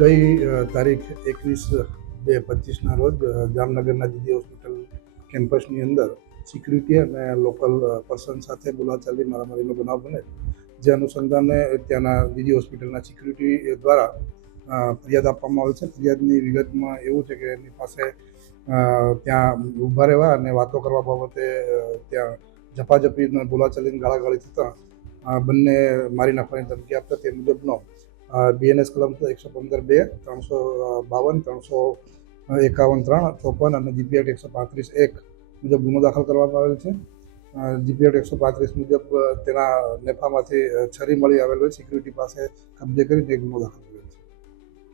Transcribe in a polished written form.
ગઈ તારીખ 21/2/25ના રોજ જામનગરના જીજી હોસ્પિટલ કેમ્પસની અંદર સિક્યુરિટી અને લોકલ પર્સન સાથે બોલાચાલી મારામારીનો બનાવ બને, જે અનુસંધાને ત્યાંના જીજી હોસ્પિટલના સિક્યુરિટી દ્વારા ફરિયાદ આપવામાં આવેલ છે. ફરિયાદની વિગતમાં એવું છે કે એની પાસે ત્યાં ઊભા રહેવા અને વાતો કરવા બાબતે ત્યાં ઝપાઝપી બોલાચાલીને ગાળાગાળી થતાં બંને મારી નાખવાની ધમકી આપતા તે મુજબનો BNS કલમ 115(2), 352, 351(3), 54 અને GP એક્ટ 135(1) મુજબ ગુનો દાખલ કરવામાં આવેલ છે. GP એક્ટ 135 મુજબ તેના નેફામાંથી છરી મળી આવેલ હોય, સિક્યુરિટી પાસે કબજે કરીને ગુનો દાખલ